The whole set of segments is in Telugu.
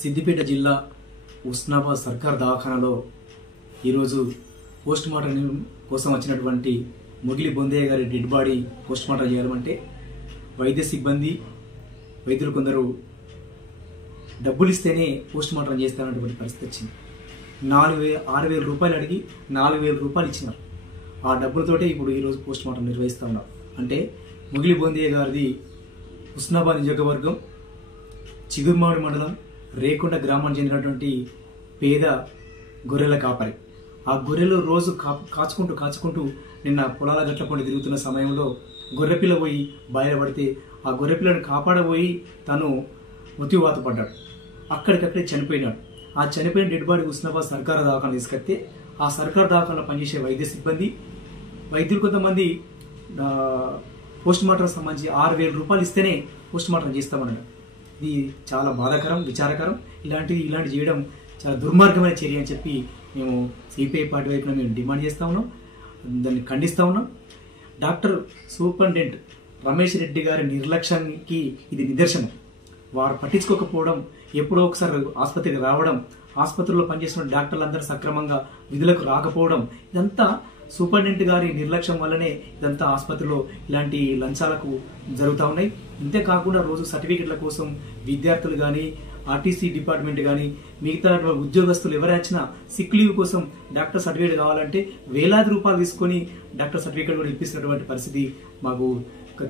సిద్దిపేట జిల్లా ఉస్నాబాద్ సర్కార్ దవాఖానలో ఈరోజు పోస్ట్ మార్టం కోసం వచ్చినటువంటి ముగిలి బొందయ్య గారి డెడ్ బాడీ పోస్ట్ మార్టం చేయాలంటే వైద్య సిబ్బంది వైద్యులు కొందరు డబ్బులు ఇస్తేనే పోస్ట్ మార్టం చేస్తారన్నటువంటి పరిస్థితి వచ్చింది. 6,000 రూపాయలు అడిగి 4,000 రూపాయలు ఇచ్చినారు. ఆ డబ్బులతోటే ఇప్పుడు ఈరోజు పోస్ట్ మార్టం నిర్వహిస్తూ ఉన్నారు. అంటే ముగిలి బొందయ్య గారిది ఉస్నాబాద్ నియోజకవర్గం చిగురుమాడి మండలం రేకొండ గ్రామానికి చెందినటువంటి పేద గొర్రెల కాపరి. ఆ గొర్రెలు రోజు కాచుకుంటూ నిన్న పొలాల గట్ల పండి తిరుగుతున్న సమయంలో గొర్రెపిల్ల పోయి బయలుపడితే ఆ గొర్రెపిల్లను కాపాడబోయి తను మృత్యువాత పడ్డాడు. అక్కడికక్కడే చనిపోయినాడు. ఆ చనిపోయిన డెడ్ బాడీ ఉస్నాబాద్ సర్కారు దవాఖాన తీసుకొస్తే ఆ సర్కారు దవాఖానలో పనిచేసే వైద్య సిబ్బంది వైద్యులు కొంతమంది పోస్ట్ మార్టం సంబంధించి 6,000 రూపాయలు ఇస్తేనే పోస్ట్ మార్టం చేస్తామన్నాడు. ఇది చాలా బాధాకరం, విచారకరం. ఇలాంటి చేయడం చాలా దుర్మార్గమైన చర్య అని చెప్పి మేము సిపిఐ పార్టీ వైపున మేము డిమాండ్ చేస్తూ ఉన్నాం, దాన్ని ఖండిస్తూ ఉన్నాం. డాక్టర్ సూపరింటెండెంట్ రమేష్ రెడ్డి గారి నిర్లక్ష్యానికి ఇది నిదర్శనం. వారు పట్టించుకోకపోవడం, ఎప్పుడో ఒకసారి ఆసుపత్రికి రావడం, ఆసుపత్రిలో పనిచేస్తున్న డాక్టర్లందరూ సక్రమంగా విధులకు రాకపోవడం, ఇదంతా సూపరింటెండెంట్ గారి నిర్లక్ష్యం వల్లనే ఇదంతా ఆసుపత్రిలో ఇలాంటి లంచాలకు జరుగుతూ ఉన్నాయి. ఇంతేకాకుండా రోజు సర్టిఫికెట్ల కోసం విద్యార్థులు కానీ, ఆర్టీసీ డిపార్ట్మెంట్ కానీ, మిగతా ఉద్యోగస్తులు ఎవరైనా సిక్ లీవ్ కోసం డాక్టర్ సర్టిఫికేట్ కావాలంటే వేలాది రూపాయలు తీసుకొని డాక్టర్ సర్టిఫికేట్ కూడా ఇప్పిస్తున్నటువంటి పరిస్థితి మాకు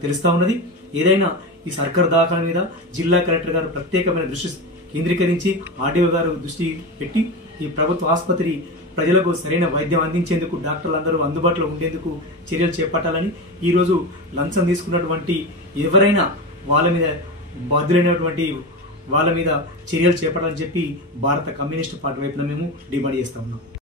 తెలుస్తూ ఉన్నది. ఏదైనా ఈ సర్కార్ దవాఖాన మీద జిల్లా కలెక్టర్ గారు ప్రత్యేకమైన దృష్టి కేంద్రీకరించి ఆర్డీఓ గారు దృష్టి పెట్టి ఈ ప్రభుత్వ ఆసుపత్రి ప్రజలకు సరైన వైద్యం అందించేందుకు డాక్టర్లందరూ అందుబాటులో ఉండేందుకు చర్యలు చేపట్టాలని, ఈరోజు లంచం తీసుకున్నటువంటి ఎవరైనా వాళ్ళ మీద బాధ్యులైనటువంటి వాళ్ళ మీద చర్యలు చేపట్టాలని చెప్పి భారత కమ్యూనిస్టు పార్టీ వైపున మేము డిమాండ్ చేస్తా ఉన్నాం.